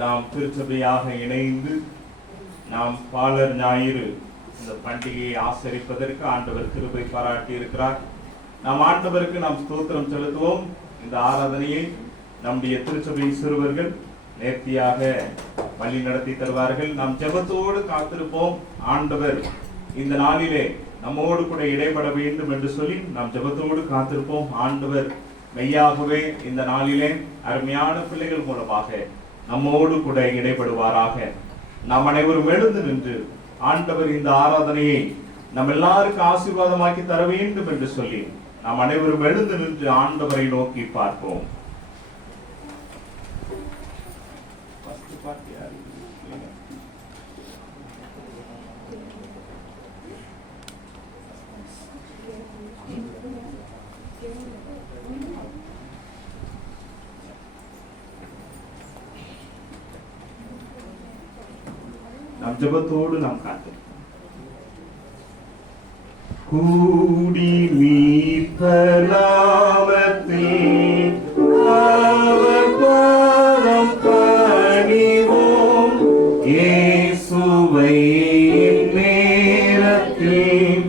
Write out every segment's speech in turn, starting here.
நாம் திருச்சபையாக இணைந்து நாம் பாலர் ஞாயிறு இந்த பண்டிகையை ஆசரிப்பதற்கு ஆண்டவர் கிருபை பாராட்டி இருக்கிறார். நாம் ஆண்டவருக்கு நாம் ஸ்தோத்திரம் செலுத்துவோம். இந்த ஆராதனையை நம்முடைய திருச்சபை சிறுவர்கள் நேர்த்தியாக வழி நடத்தி தருவார்கள். நாம் ஜெபத்தோடு காத்திருப்போம். ஆண்டவர் இந்த நாளிலே நம்மோடு கூட இடைபட வேண்டும் என்று சொல்லி நாம் ஜெபத்தோடு காத்திருப்போம். ஆண்டவர் மெய்யாகவே இந்த நாளிலே அருமையான பிள்ளைகள் மூலமாக நம்மோடு கூட இடைபடுவாராக. நாம் அனைவரும் எழுந்து நின்று ஆண்டவர் இந்த ஆராதனையை நம் எல்லாருக்கும் ஆசீர்வாதமாக்கி தர வேண்டும் என்று சொல்லி நாம் அனைவரும் எழுந்து நின்று ஆண்டவரை நோக்கி பார்ப்போம். நாம் ஜெபத்தோடு நாம் காத்து கூடி மீட்பர் நாமத்தில் அவர் பாதம் பணிவோம். இயேசுவை நேரத்தில்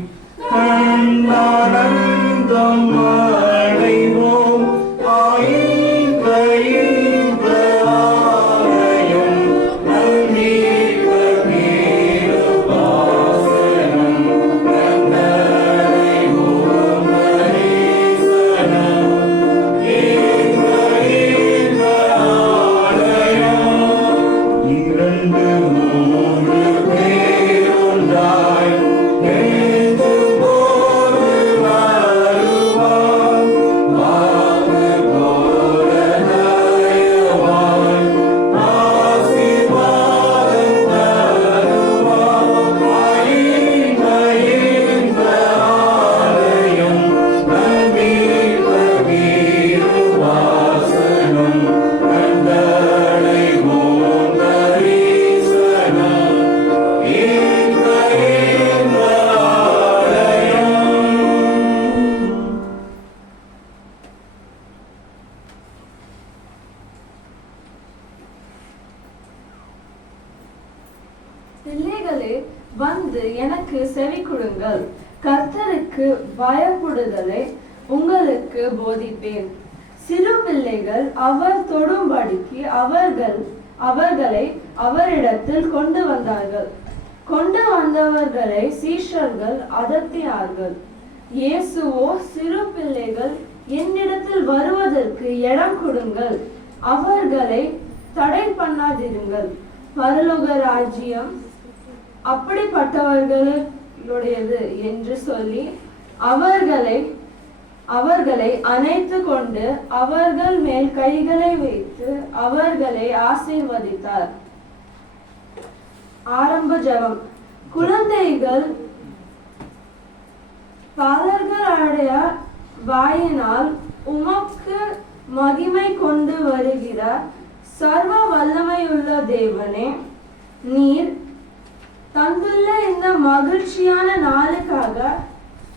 கண்டானந்தம் அடைவோம். பிள்ளைகளே, வந்து எனக்கு செவி கொடுங்கள். கர்த்தருக்கு பயப்படுதலை உங்களுக்கு போதிப்பேன். சிறு பிள்ளைகள் அவர் தொடும்படிக்கு அவர்களை அவரிடத்தில் கொண்டு வந்தார்கள். கொண்டு வந்தவர்களை சீஷர்கள் அதட்டினார்கள். இயேசுவோ, சிறு பிள்ளைகள் என்னிடத்தில் வருவதற்கு இடம் கொடுங்கள், அவர்களை தடை பண்ணாதிருங்கள். பரலோக ராஜ்யம் அப்படிப்பட்டவர்களுடையது என்று சொல்லி அவர்களை அணைத்து கொண்டு அவர்கள் மேல் கைகளை வைத்து அவர்களை ஆசீர்வதித்தார். ஆரம்ப ஜெபம். குழந்தைகள் பாலர்களுடைய வாயினால் உமக்கு மகிமை கொண்டு வருகிற சர்வ வல்லமையுள்ள தேவனே, நீர் தந்துள்ள இந்த மகிழ்ச்சியான நாளுக்காக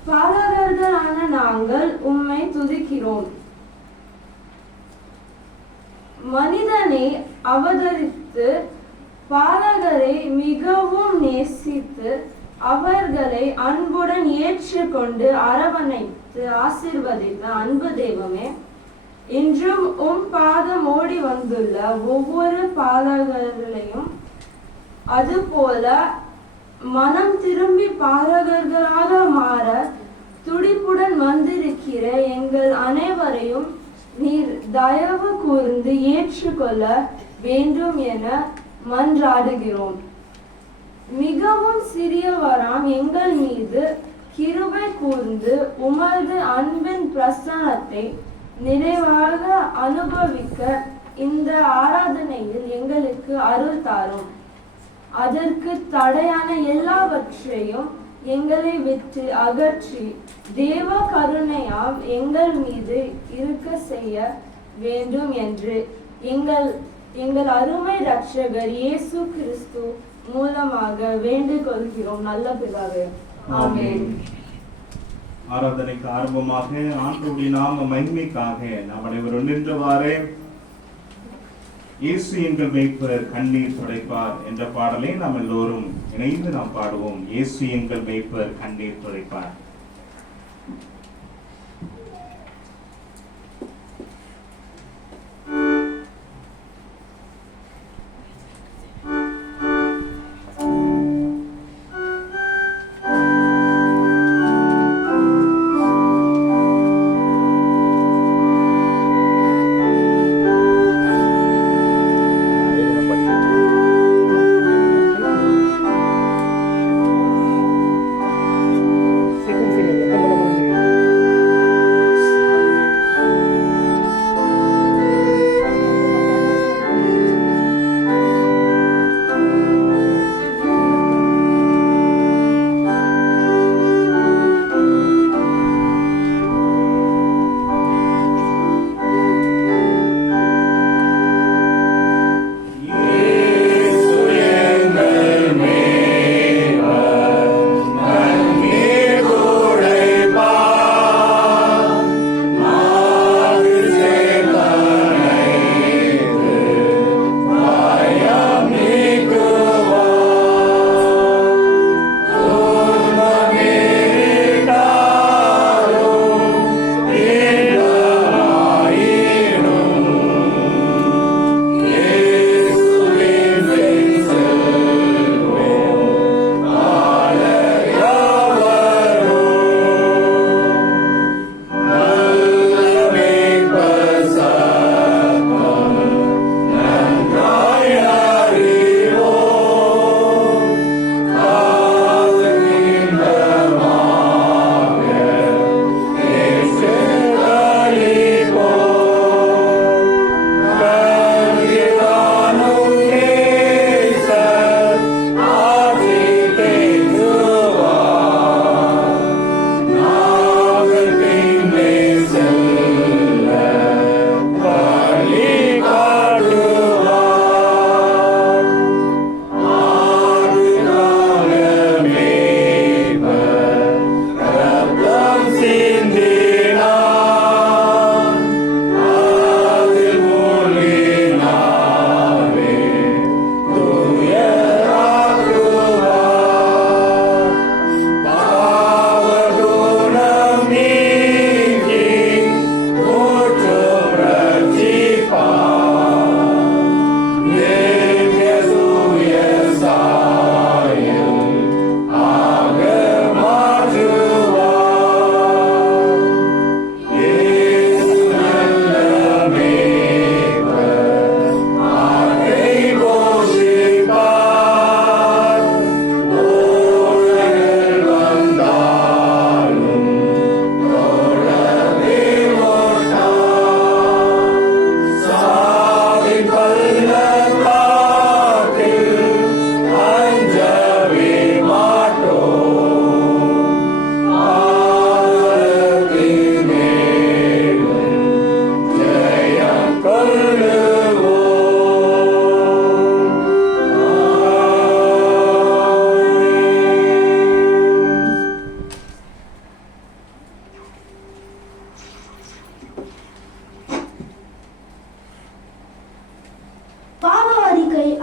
பாலகர்களான நாங்கள் உம்மை துதிக்கிறோம். மனிதனை அவதரித்து பாலகரை மிகவும் நேசித்து அவர்களை அன்புடன் ஏற்றுக்கொண்டு அரவணைத்து ஆசீர்வதித்த அன்பு தெய்வமே, இன்றும் உம் பாதம் ஓடி வந்துள்ள ஒவ்வொரு பாலகர்களையும் அதுபோல மனம் திரும்பி பாலகர்களாக மாற துடிப்புடன் வந்திருக்கிற எங்கள் அனைவரையும் நீர் தயவு கூர்ந்து ஏற்றுக்கொள்ள வேண்டும் என மன்றாடுகிறோம். மிகவும் சிறியவராம் எங்கள் மீது கிருபை கூர்ந்து உமது அன்பின் பிரசன்னத்தை நிறைவாக அனுபவிக்க இந்த ஆராதனையில் எங்களுக்கு அருள் தாரும். அதற்கு தடையான எல்லாவற்றையும் எங்களை விட்டு அகற்றி தேவ கருணையால் எங்கள் மீது இருக்க செய்ய வேண்டும் என்று எங்கள் அருமை இரட்சகர் இயேசு கிறிஸ்து மூலமாக வேண்டிக் கொள்கிறோம். நல்ல பிதாவே, ஆமென். ஆராதனைக்கு ஆரம்பமாக ஆண்டவருடைய நாம மகிமைக்காக நாம் அனைவரும் நின்றவாறே இயேசு எங்கள் மேய்ப்பர் கண்ணீர் துடைப்பார் என்ற பாடலை நாம் எல்லோரும் இணைந்து நாம் பாடுவோம். இயேசு எங்கள் மேய்ப்பர் கண்ணீர் துடைப்பார்.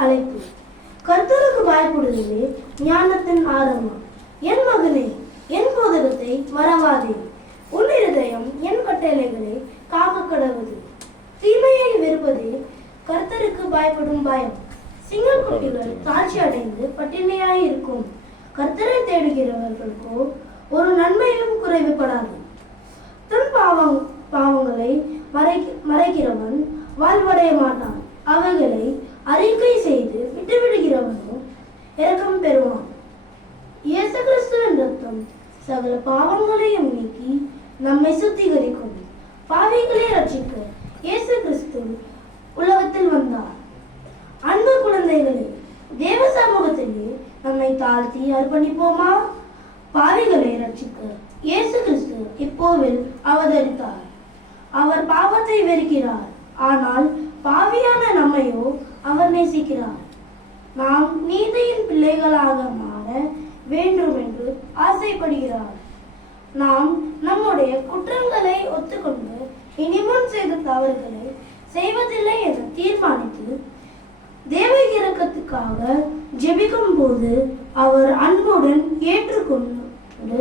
அழைப்பு. கர்த்தருக்கு பயப்படுதலே ஞானத்தின் ஆரம்பம். என் மகனே, என் போதகத்தை மறவாதே. உன் இருதயம் என் கட்டளைகளை காக்க கடவுது. தீமையை வெறுப்பதே கர்த்தருக்கு பயப்படும் பயம். சிங்கக்குட்டிகள் தாழ்ச்சி அடைந்து பட்டினியாய் இருக்கும். கர்த்தரை தேடுகிறவர்களுக்கோ ஒரு நன்மையும் குறைவுபடாது. தன் பாவங்களை மறைக்கிறவன் வாழ்வடைய மாட்டான். அவைகளை அறிக்கை செய்து விட்டுவிடுகிறவனோ இரக்கம் பெறுவான். இயேசு கிறிஸ்துவின் ரத்தம் சகல பாவங்களையும் நீக்கி நம்மை சுத்திகரிக்கும். பாவிகளை ரட்சிக்க இயேசு கிறிஸ்து உலகத்தில் வந்தார். அன்பு குழந்தைகளே, தேவ சமூகத்திலே நம்மை தாழ்த்தி அர்ப்பணிப்போமா? பாவிகளை ரட்சிக்க இயேசு கிறிஸ்து இப்போவில் அவதரித்தார். அவர் பாவத்தை வெறுக்கிறார், ஆனால் பாவியான நம்மையோ அவர் நேசிக்கிறார். நாம் நீதியின் பிள்ளைகளாக மாற வேண்டும் என்று ஆசைப்படுகிறார். நாம் நம்முடைய குற்றங்களை ஒத்துக்கொண்டு இனிமுன் செய்த தவறுகளை செய்வதில்லை என தீர்மானித்து தேவ இரக்கத்துக்காக ஜெபிக்கும் போது அவர் அன்புடன் ஏற்றுக்கொண்டு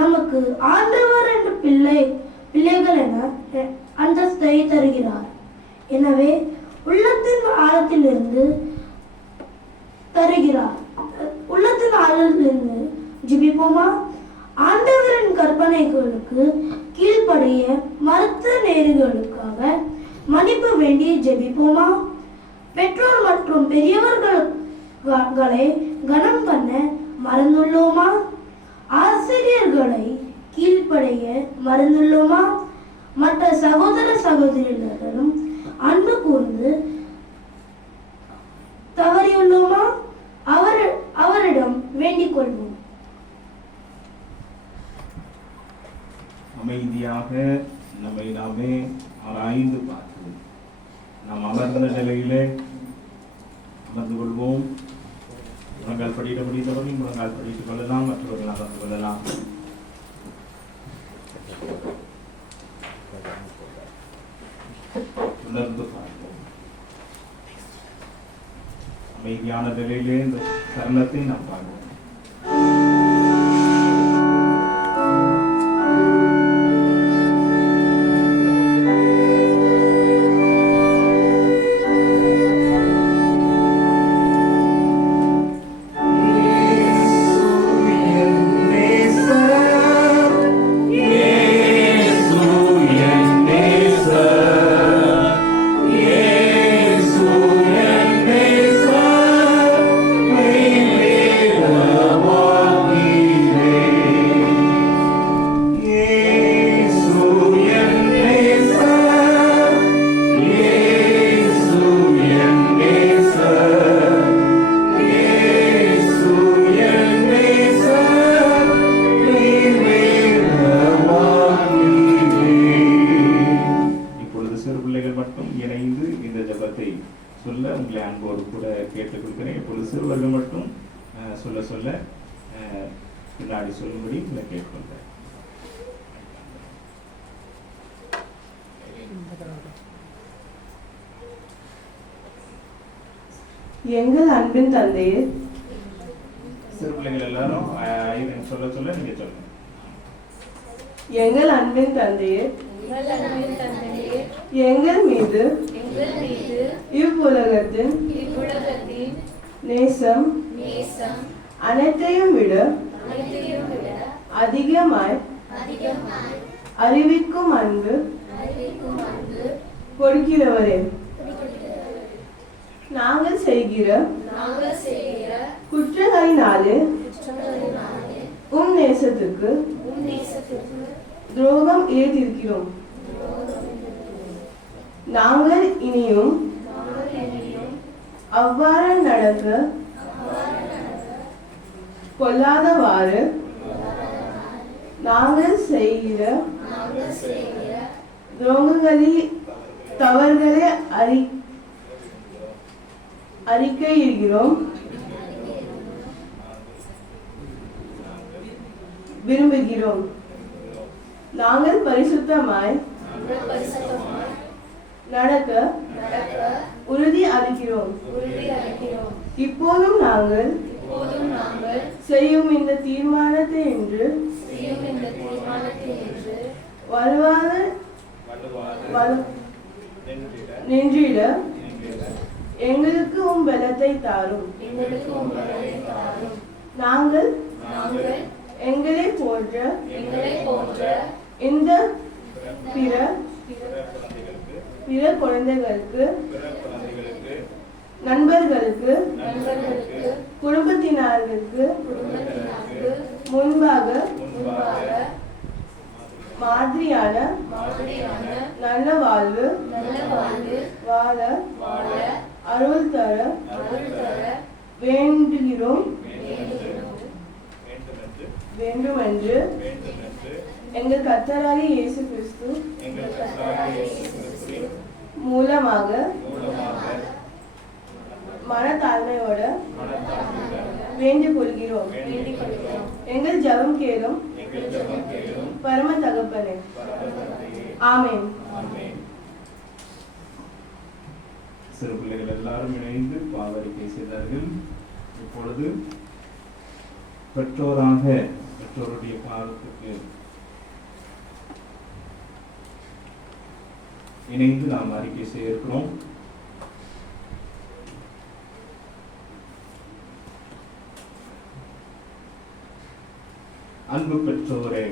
நமக்கு ஆண்டவர் என்ற பிள்ளைகள் என அந்தஸ்தை தருகிறார். எனவே உள்ளத்தின் ஆழத்திலிருந்து ஜெபிப்போமா? ஆண்டவரின் கற்பனைகளுக்கு கீழ்ப்படைய மறுத்த நேர்களுக்காக மன்னிப்பு வேண்டி ஜெபிப்போமா? பெற்றோர் மற்றும் பெரியவர்களை கனம் பண்ண மறந்துள்ளோமா? ஆசிரியர்களை கீழ்ப்படைய மறந்துள்ளோமா? மற்ற சகோதர சகோதரிகளிடம் அன்பு கூர்ந்து தவறியுள்ளோமா? அவரிடம் வேண்டிக் கொள்வோம். அமைதியாக நம்மை நாமே ஆராய்ந்து பார்த்து நாம் அமர்ந்த நிலையிலே அமர்ந்து கொள்வோம். முழங்கால் படியிட முடிந்தவர்கள் முழங்கால் படித்துக் கொள்ளலாம், மற்றவர்கள் அமர்ந்து கொள்ளலாம். உணர்ந்து பார்ப்போம். அமைதியான நிலையிலே இந்த தருணத்தை நாம் பார்ப்போம். பின்னாடி சொல்லும்படி உங்களை கேட்கின்றேன். எங்கள் அன்பின் தந்தையே, சிறு பிள்ளைகள் எல்லாரும் சொல்ல சொல்ல நீங்க சொல்லுங்க. எங்கள் அன்பின் தந்தையே, எங்கள் மீது இவ்வுலகத்தின் நேசம் அனைத்தையும் விட அதிகமாய் அறிவிக்கும் அன்பு கொடுக்கிறவரே, நாங்கள் செய்கிற குற்றங்களினாலே உம் நேசத்துக்கு துரோகம் இழைத்திருக்கிறோம். நாங்கள் இனியும் அவ்வாறு நடக்க கொள்ளாதவாறு நாங்கள் செய்கிற துரோகங்களில் தவறுகளை அறிக்கையிடுகிறோம், விரும்புகிறோம். நாங்கள் பரிசுத்தமாய் நடக்க உறுதி அளிக்கிறோம். இப்போதும் நாங்கள் செய்யும் இந்த தீர்மானத்தை என்று வலுவாக நின்றிட எங்களுக்கு உம் பலத்தை தாரும். நாங்கள் எங்களை போன்ற இந்த பிற குழந்தைகளுக்கு, நண்பர்களுக்கு, குடும்பத்தினர்களுக்கு முன்பாக மாதிரியான நல்ல வாழ்வு வாழ அருள் தர வேண்டுகிறோம் வேண்டுமென்று எங்கள் கர்த்தராகிய இயேசு கிறிஸ்து மூலமாக மனத்தாழ்மையோட வேண்டிக் கொள்கிறோம். எங்கள் ஜெபம் கேளும் பரம தகப்பனே. ஆமென். சிறு பிள்ளைகள் எல்லாரும் இணைந்து பாவரிக்கை செய்தார்கள். இப்பொழுது பெற்றோருடைய பாதத்துக்கு இணைந்து நாம் அறிக்கை செய்ய இருக்கிறோம். அன்பு பெற்றோரே,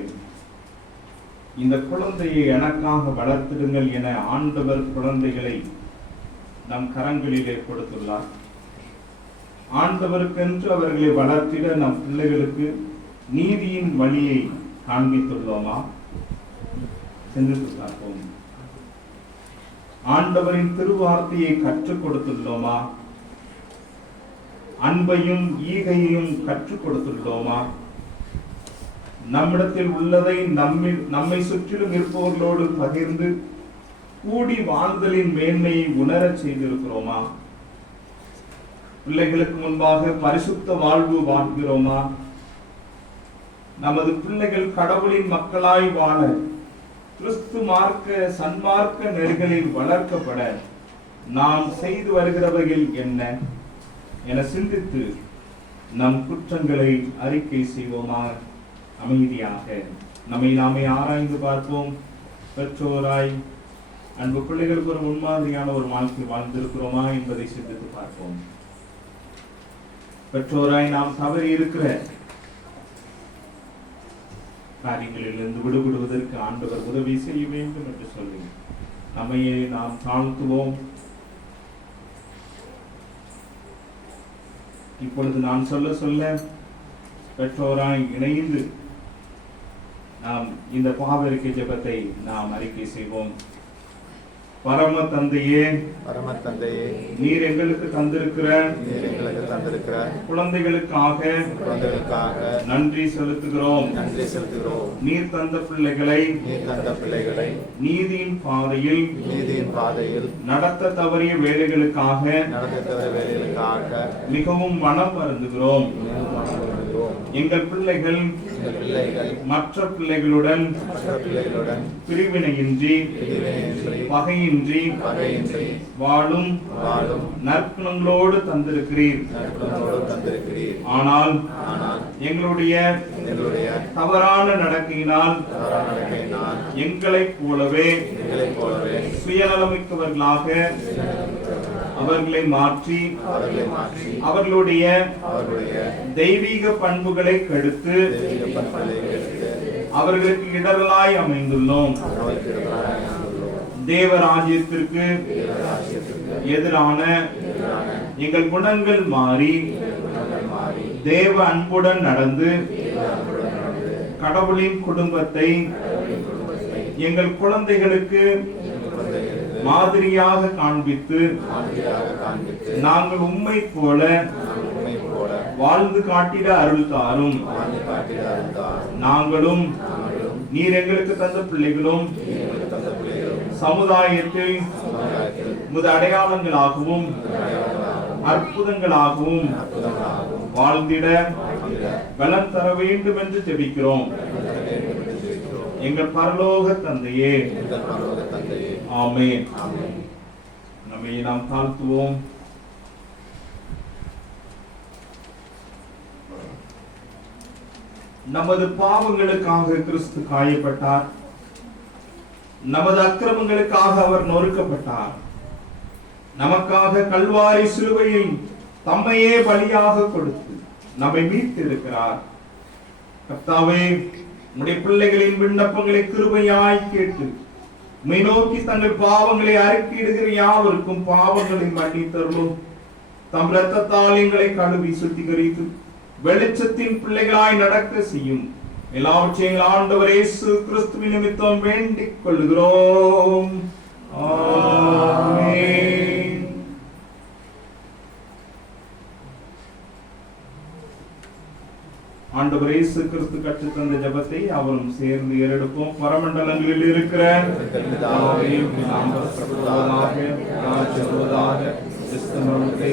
இந்த குழந்தையை எனக்காக வளர்த்திடுங்கள் என ஆண்டவர் குழந்தைகளை நம் கரங்களிலே கொடுத்துள்ளார். ஆண்டவருக்கென்று அவர்களை வளர்த்திட நம் பிள்ளைகளுக்கு நீதியின் வழியை காண்பித்துள்ளோமா? சிந்தித்து பார்ப்போம். ஆண்டவரின் திருவார்த்தையை கற்றுக் கொடுத்துள்ளோமா? அன்பையும் ஈகையையும் கற்றுக் கொடுத்துள்ளோமா? நம்மிடத்தில் உள்ளதை நம்மை சுற்றிலும் இருப்பவர்களோடு பகிர்ந்து கூடி வாழ்தலின் மேன்மையை உணரச் செய்திருக்கிறோமா? பிள்ளைகளுக்கு முன்பாக பரிசுத்த வாழ்வு வாழ்கிறோமா? நமது பிள்ளைகள் கடவுளின் மக்களாய் வாழ கிறிஸ்து மார்க்க சன்மார்க்க நெறிகளில் வளர்க்கப்பட நாம் செய்து வருகிறவைகள் என்ன என சிந்தித்து நம் குற்றங்களை அறிக்கை செய்வோமா? அமைதியாக நம்மை நாமே ஆராய்ந்து பார்ப்போம். பெற்றோராய் அன்பு பிள்ளைகளுக்கு ஒரு முன்மாதிரியான ஒரு வாழ்க்கை வாழ்ந்திருக்கிறோமா என்பதை சிந்தித்து பார்ப்போம். பெற்றோராய் நாம் தவறி இருக்கிற காரியங்களிலிருந்து விடுபடுவதற்கு ஆண்டவர் உதவி செய்ய வேண்டும் என்று சொல்லி நம்மையே நாம் தாழ்த்துவோம். இப்பொழுது நான் சொல்ல பெற்றோராய் இணைந்து நாம் இந்த பாவரிக்கை ஜெபத்தை நாம் அறிக்கை செய்வோம். பரம தந்தையே, நீர் எங்களுக்கு தந்திருக்கிற குழந்தைகளுக்காக நன்றி செலுத்துகிறோம். நீர் தந்த பிள்ளைகளை நீதியின் பாதையில் நடத்த தவறிய வேலைகளுக்காக மிகவும் மனம் வருந்துகிறோம். எங்கள் பிள்ளைகள் மற்ற பிள்ளைகளுடன் பிரிவினையின்றி பகையின்றி வாழும் நற்குணங்களோடு தந்திருக்கிறீர். ஆனால் எங்களுடைய தவறான நடக்கையினால் எங்களைப் போலவே சுயநலமிக்கவர்களாக அவர்களை மாற்றி அவர்களுடைய தெய்வீக பண்புகளை கெடுத்து அவர்களுக்கு இடரலாய் அமைந்துள்ளோம். தேவராஜ்யத்திற்கு எதிரான எங்கள் குணங்கள் மாறி தேவ அன்புடன் நடந்து கடவுளின் குடும்பத்தை எங்கள் குழந்தைகளுக்கு மாதிரியாக காண்பித்து நாங்கள் உம்மை போல வாழ்ந்து காட்டிட அருள் தாரும். நாங்களும் நீர் எங்களுக்கு தந்த பிள்ளைகளும் சமுதாயத்தில் முது அடையாளங்களாகவும் அற்புதங்களாகவும் வாழ்ந்திட பலம் தர வேண்டும் என்று ஜெபிக்கிறோம். எங்கள் பரலோக தந்தையே, ஆமென். நம்மை நாம் தாழ்த்துவோம். நமது பாவங்களுக்காக கிறிஸ்து காயப்பட்டார். நமது அக்கிரமங்களுக்காக அவர் நொறுக்கப்பட்டார். நமக்காக கல்வாரி சிலுவையில் தம்மையே பலியாக கொடுத்து நம்மை மீட்டிருக்கிறார். கர்த்தாவே, உம்முடைய பிள்ளைகளின் விண்ணப்பங்களை கிருபையாய் கேட்டு உம்மை நோக்கி தங்கள் பாவங்களை அறிக்கையிடுகிற யாவருக்கும் பாவங்களை மன்னித்தருளும். தம் இரத்தத்தால் எங்களை கழுவி சுத்திகரித்து வெளிச்சத்தின் பிள்ளைகளாய் நடக்க செய்யும். எல்லாவற்றையும் ஆண்டவர் இயேசு கிறிஸ்துவின் நிமித்தம் வேண்டிக் கொள்கிறோம். ஆமென். ஆண்டவர் இயேசு கிறிஸ்து கற்றுத் தந்த ஜெபத்தை அவரும் சேர்ந்து ஏறெடுப்போம். பரமண்டலங்களில் இருக்கிற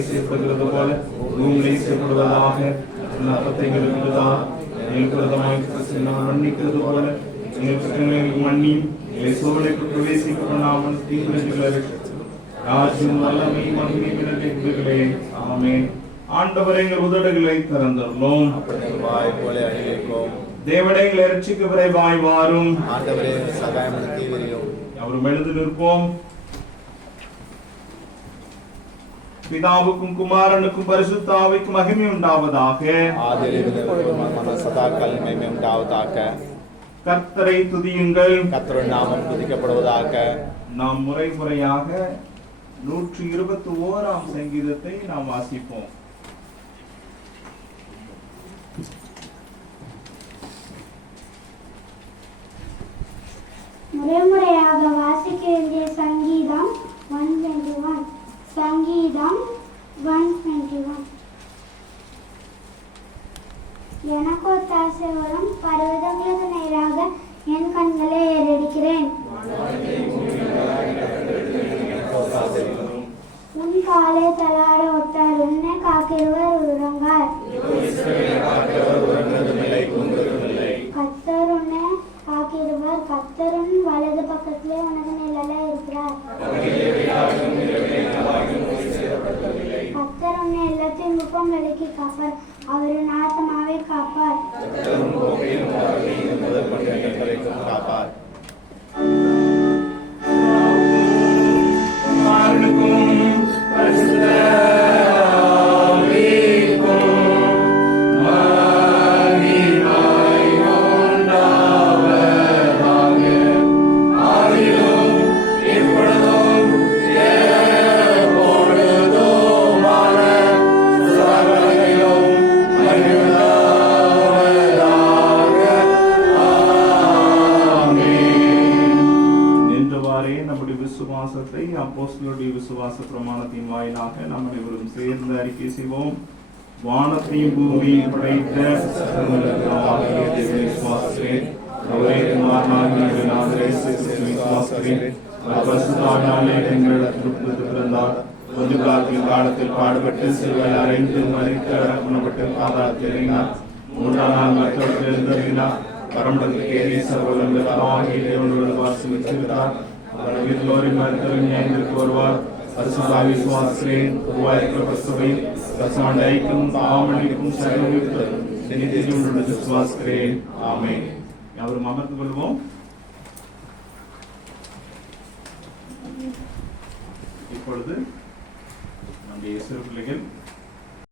செய்யப்படுகிறது போல பூமியிலே செய்யப்படுவதாக. மன்னிக்கிறது போல எங்கள் குற்றங்களை மன்னியும். எங்களை சோதனைக்கு பிரவேசிக்க பண்ணாமல் தீவிர ராஜ்யம் வல்லமை மகிமை விளங்குகிறே. ஆமென். ஆண்டவரே, எங்கள் உதடுகளை திறந்தருளும். வாய் போல அணிவிக்கும். தேவனே, எங்களை இரட்சிக்க விரைவாய் வாரும். ஆண்டவரே, சகாயம் தீவிரியும். அவரும் எழுந்து நிற்போம். பிதாவுக்கும் குமாரனுக்கும் பரிசுத்த ஆவிக்கும் மகிமை உண்டாவதாக. சதா கல்மை உண்டாவதாக. கர்த்தரை துதியுங்கள். கர்த்தரின் நாமம் துதிக்கப்படுவதாக. நாம் முறையாக 121ஆம் சங்கீதத்தை நாம் வாசிப்போம். முறையாக வாசிக்க வேண்டிய சங்கீதம் 121. சங்கீதம் 121. எனக்கு ஒத்தாசை வரும் பர்வதங்களுக்கு நேராக என் கண்களை ஏறெடுக்கிறேன். உன் காலை தலாட ஒட்டார் உன்னை காக்கிறவர் உறங்கார். கர்த்தர் உன்னை காக்கிறவர், கர்த்தரின் வலது பக்கத்திலே உனக்கு நிழலா இருக்கிறார். கர்த்தர் உன்னை எல்லாத்தையும் முகம் விலக்கி காப்பார், அவரின் ஆத்மாவை காப்பார். அப்போஸ்தலருடைய விசுவாச பிரமாணத்தின் வாயிலாக நாம் அனைவரும் சேர்ந்து அறிக்கை செய்வோம். வானத்தையும் பூமியையும் படைத்த சர்வவல்லவராகிய தேவனை விசுவாசிக்கிறேன். அவரே குமாரனாகிய நாதரே கிறிஸ்துவை விசுவாசிக்கிறேன். அவர் பரிசுத்த ஆவியாலே எங்களிடத்தில் பிறந்தார். கொஞ்ச காலத்தில் பாடுபட்டு சிலுவையில் அறைந்து மரித்து அடக்கப்பட்டு பாதாளத்தில் இறங்கினார். 3ஆம் நாள் மரித்தோரிலிருந்து எழுந்தருளினார். பரமண்டலத்தில் ஏறி சர்வவல்லவராகிய தேவனோடு வாசம் வச்சிருக்கிறார். வீட்டிலோரின் மருத்துவம் ஞாயிற்கு வருவார். பரிசுத்த விசுவாசிக்கிறேன். உருவாயிருக்கிற சபை பரிசுத்தம் பாவமன்னிப்பும் சர்வீகத்தும் நித்தியஜீவனுடன் விசுவாசிக்கிறேன். ஆமென். யாவரும் அமர்ந்து கொள்வோம். இப்பொழுது நம்முடைய சிறு பிள்ளைகள்